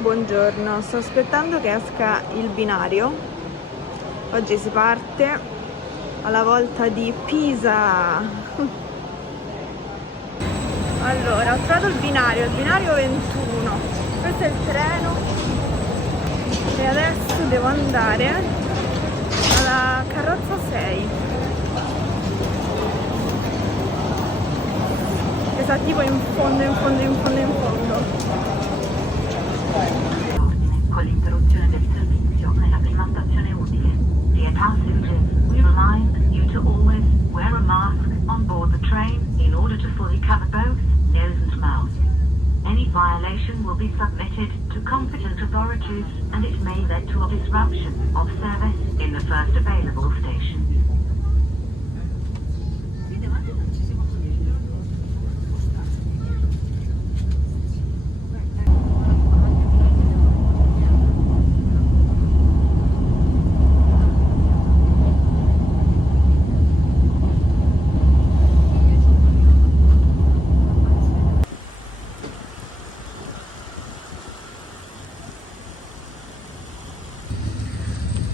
Buongiorno, sto aspettando che esca il binario. Oggi si parte alla volta di Pisa. Allora, ho trovato il binario 21. Questo è il treno e adesso devo andare alla carrozza 6. Che sta tipo in fondo. Con l'interruzione del servizio nella prima stazione utile. Dear passengers, we remind you to always wear a mask on board the train in order to fully cover both nose and mouth. Any violation will be submitted to competent authorities and it may lead to a disruption of service in the first available station.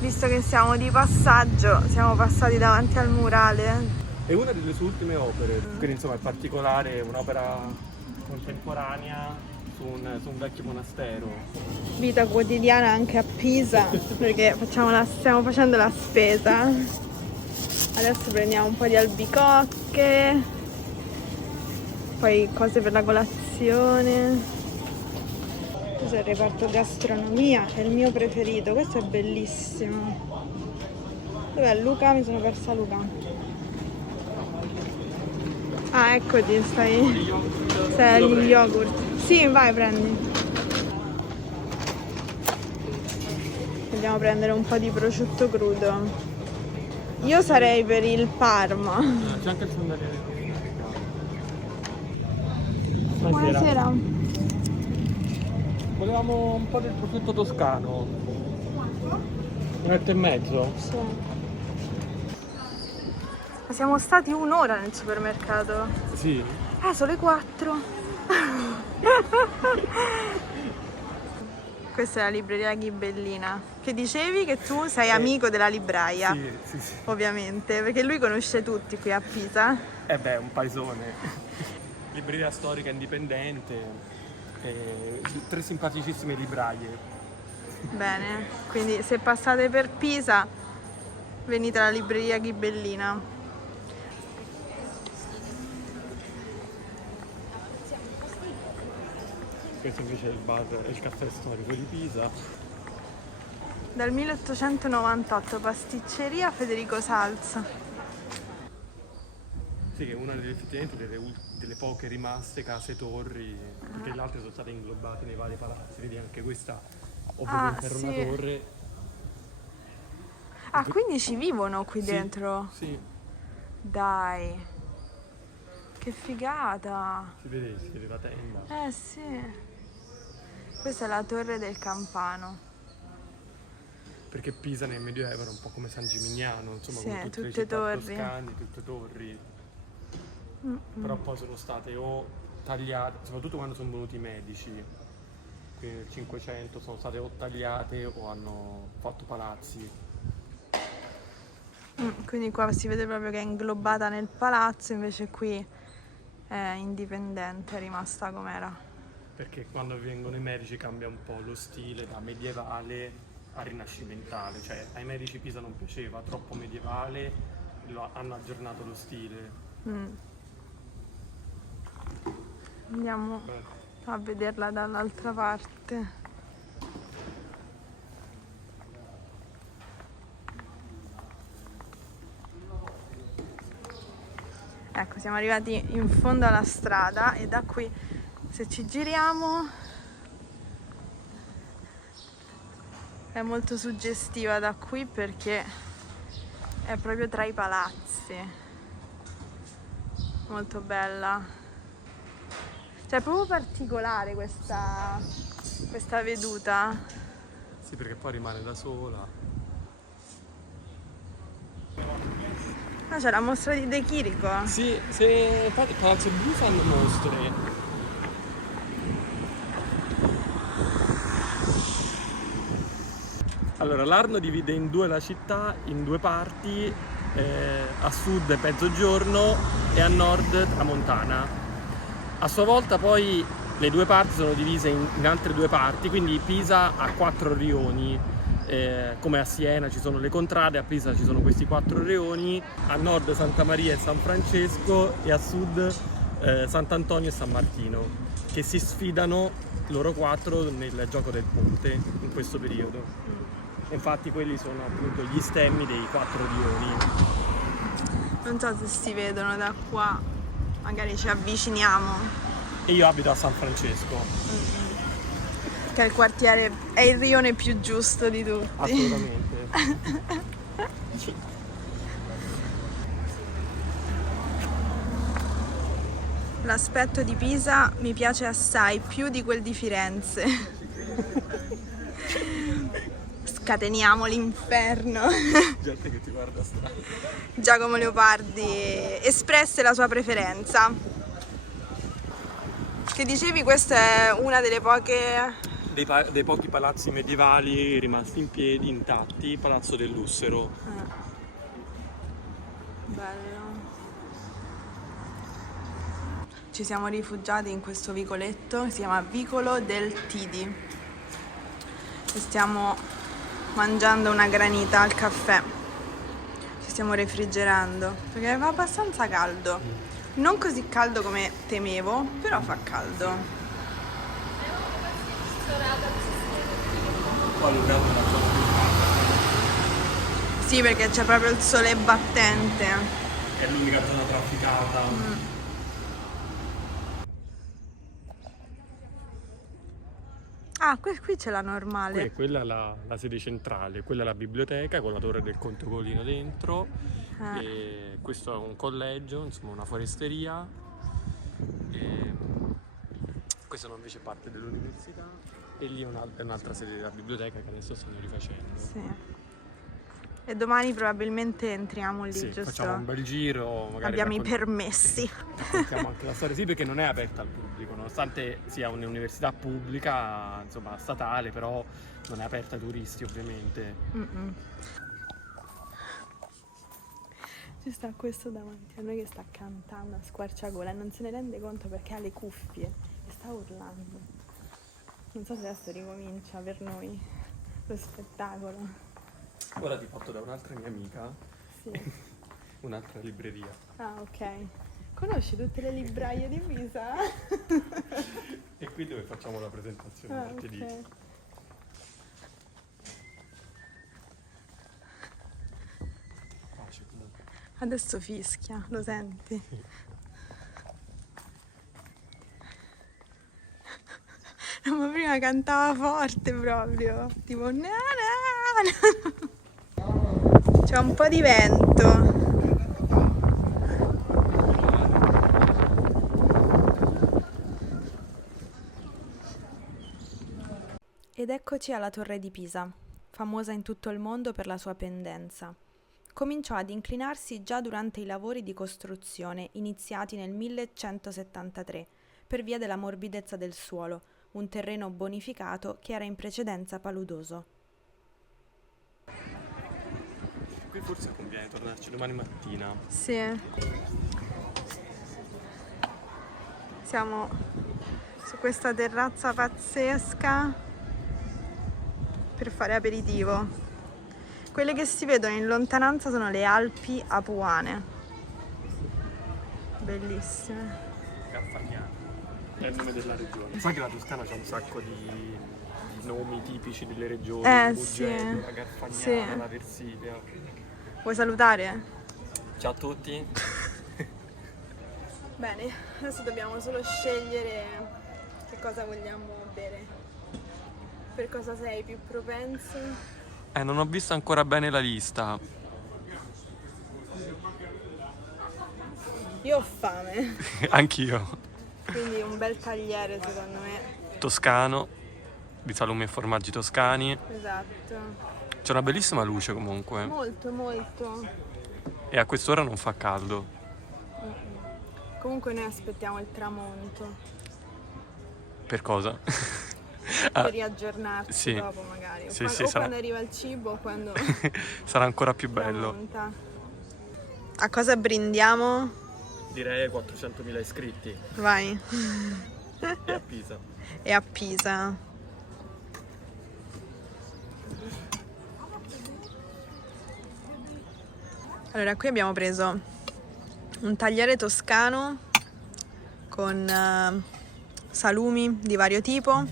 Visto che siamo di passaggio, siamo passati davanti al murale. È una delle sue ultime opere, quindi insomma è particolare, è un'opera contemporanea su un vecchio monastero. Vita quotidiana anche a Pisa, perché stiamo facendo la spesa. Adesso prendiamo un po' di albicocche, poi cose per la colazione. Questo è il reparto gastronomia, è il mio preferito, questo è bellissimo. Dov'è Luca? Mi sono persa Luca. Ah, eccoti, stai agli yogurt. Sì, vai, prendi. Vogliamo prendere un po' di prosciutto crudo. Io sarei per il Parma. C'è anche il sandaliere. Buonasera. Volevamo un po' del prosciutto toscano. 1,5 euro. Sì. Ma siamo stati un'ora nel supermercato. Sì. Sono le 4. Questa è la libreria Ghibellina. Che dicevi che tu sei amico della libraia? Sì. Ovviamente, perché lui conosce tutti qui a Pisa. Beh, un paesone. Libreria storica indipendente. 3 simpaticissime libraie. Bene, quindi se passate per Pisa venite alla libreria Ghibellina. Questo invece è il bar, il caffè storico di Pisa. Dal 1898, pasticceria Federico Salza. Sì, che è una effettivamente delle poche rimaste case torri, perché le altre sono state inglobate nei vari palazzi, vedi anche questa ovviamente era una sì. torre. Quindi ci vivono qui dentro? Sì, Dai, che figata! si vede la tenda. Sì. Questa è la torre del campano. Perché Pisa nel Medioevo era un po' come San Gimignano, insomma, Sì, come tutte le tutte città torri. toscane, tutte torri. Però poi sono state o tagliate, soprattutto quando sono venuti i medici, quindi nel 500 sono state o tagliate o hanno fatto palazzi. Quindi qua si vede proprio che è inglobata nel palazzo, invece qui è indipendente, è rimasta com'era. Perché quando vengono i medici cambia un po' lo stile da medievale a rinascimentale, cioè ai medici Pisa non piaceva, troppo medievale, hanno aggiornato lo stile. Andiamo a vederla dall'altra parte. Ecco, siamo arrivati in fondo alla strada e da qui, se ci giriamo, è molto suggestiva da qui perché è proprio tra i palazzi. Molto bella. Cioè, è proprio particolare questa veduta. Sì, perché poi rimane da sola. C'è la mostra di De Chirico. Sì, se infatti Palazzo Blu fanno mostre. Allora, l'Arno divide in due la città, in due parti, a sud mezzogiorno e a nord tramontana. A sua volta poi le due parti sono divise in altre due parti, quindi Pisa ha 4 rioni, come a Siena ci sono le contrade, a Pisa ci sono questi 4 rioni, a nord Santa Maria e San Francesco e a sud Sant'Antonio e San Martino, che si sfidano loro 4 nel gioco del ponte in questo periodo. Infatti quelli sono appunto gli stemmi dei 4 rioni. Non so se si vedono da qua, magari ci avviciniamo. E io abito a San Francesco. Che è il quartiere, è il rione più giusto di tutti. Assolutamente. L'aspetto di Pisa mi piace assai, più di quel di Firenze. Scateniamo l'inferno. Gente che ti guarda strano. Giacomo Leopardi espresse la sua preferenza. Che dicevi, questa è una delle poche... Dei pochi palazzi medievali rimasti in piedi, intatti, Palazzo del Lussero. Bello. Ci siamo rifugiati in questo vicoletto, si chiama Vicolo del Tidi. E stiamo mangiando una granita al caffè. Ci stiamo refrigerando perché fa abbastanza caldo. Non così caldo come temevo, però fa caldo. Sì, perché c'è proprio il sole battente. È l'unica zona trafficata. Ah, qui c'è la normale. Qui, quella è la sede centrale, quella è la biblioteca con la torre del Conte Colino dentro. E questo è un collegio, insomma una foresteria. E questa invece è parte dell'università. E lì è un'altra sede della biblioteca che adesso stanno rifacendo. Sì. E domani probabilmente entriamo lì, Sì, giusto? facciamo un bel giro, magari Abbiamo i permessi. raccontiamo anche la storia, sì, perché non è aperta al pubblico, nonostante sia un'università pubblica, insomma statale, però non è aperta ai turisti ovviamente. Ci sta questo davanti a noi che sta cantando a squarciagola e non se ne rende conto perché ha le cuffie e sta urlando. Non so se adesso ricomincia per noi lo spettacolo. Ora ti porto da un'altra mia amica, Sì. un'altra libreria. Ah, ok. Conosci tutte le libraie di Pisa? E qui dove facciamo la presentazione martedì. Ok. Pace comunque. Adesso fischia, lo senti? No, ma prima cantava forte proprio, tipo na na na. C'è un po' di vento. Ed eccoci alla Torre di Pisa, famosa in tutto il mondo per la sua pendenza. Cominciò ad inclinarsi già durante i lavori di costruzione iniziati nel 1173 per via della morbidezza del suolo, un terreno bonificato che era in precedenza paludoso. Qui forse conviene tornarci domani mattina. Sì. Siamo su questa terrazza pazzesca per fare aperitivo. Quelle che si vedono in lontananza sono le Alpi Apuane. Bellissime. Garfagnana. È il nome della regione. Sai che la Toscana c'ha un sacco di nomi tipici delle regioni, il sì. Mugello, la Garfagnana, Sì. la Versilia. Vuoi salutare? Ciao a tutti. Bene, adesso dobbiamo solo scegliere che cosa vogliamo bere. Per cosa sei più propenso? Non ho visto ancora bene la lista. Io ho fame, Anch'io. quindi un bel tagliere secondo me. Toscano, di salumi e formaggi toscani. Esatto. C'è una bellissima luce comunque. Molto, molto. E a quest'ora non fa caldo. Comunque noi aspettiamo il tramonto. Per cosa? Ah, per riaggiornarci sì. dopo magari. Sì, O sì, o sarà- quando arriva il cibo o quando Sarà ancora più bello. tramonta. A cosa brindiamo? Direi 400.000 iscritti Vai. e a Pisa. E a Pisa. Allora, qui abbiamo preso un tagliere toscano con salumi di vario tipo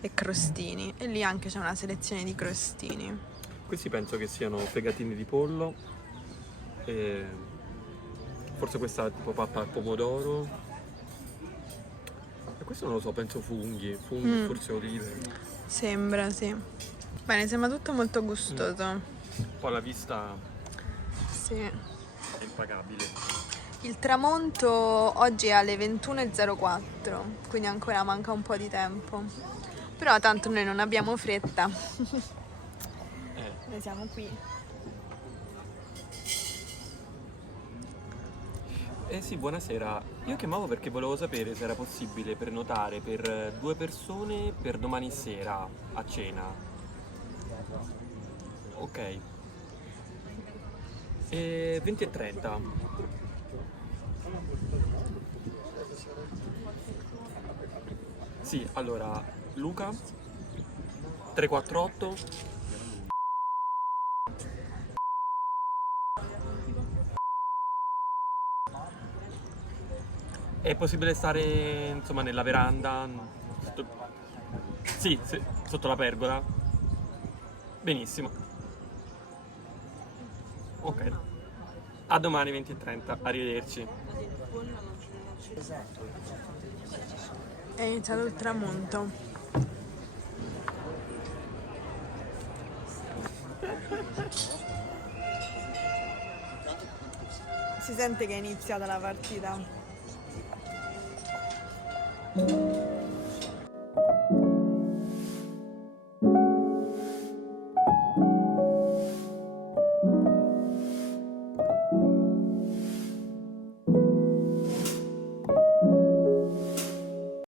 e crostini. E lì anche c'è una selezione di crostini. Questi penso che siano fegatini di pollo. E forse questa è tipo pappa al pomodoro. E questo non lo so, penso funghi, forse olive. Sembra, sì. Bene, sembra tutto molto gustoso. Poi la vista Sì. è impagabile. Il tramonto oggi è alle 21:04, quindi ancora manca un po' di tempo. Però tanto noi non abbiamo fretta. Noi siamo qui. Eh sì, buonasera. Io chiamavo perché volevo sapere se era possibile prenotare per 2 persone per domani sera a cena. Ok. E 20:30. Sì, allora, Luca 348. È possibile stare, insomma, nella veranda? Sì, sotto la pergola? Benissimo. Ok. A domani 20:30. Arrivederci. È iniziato il tramonto. Si sente che è iniziata la partita.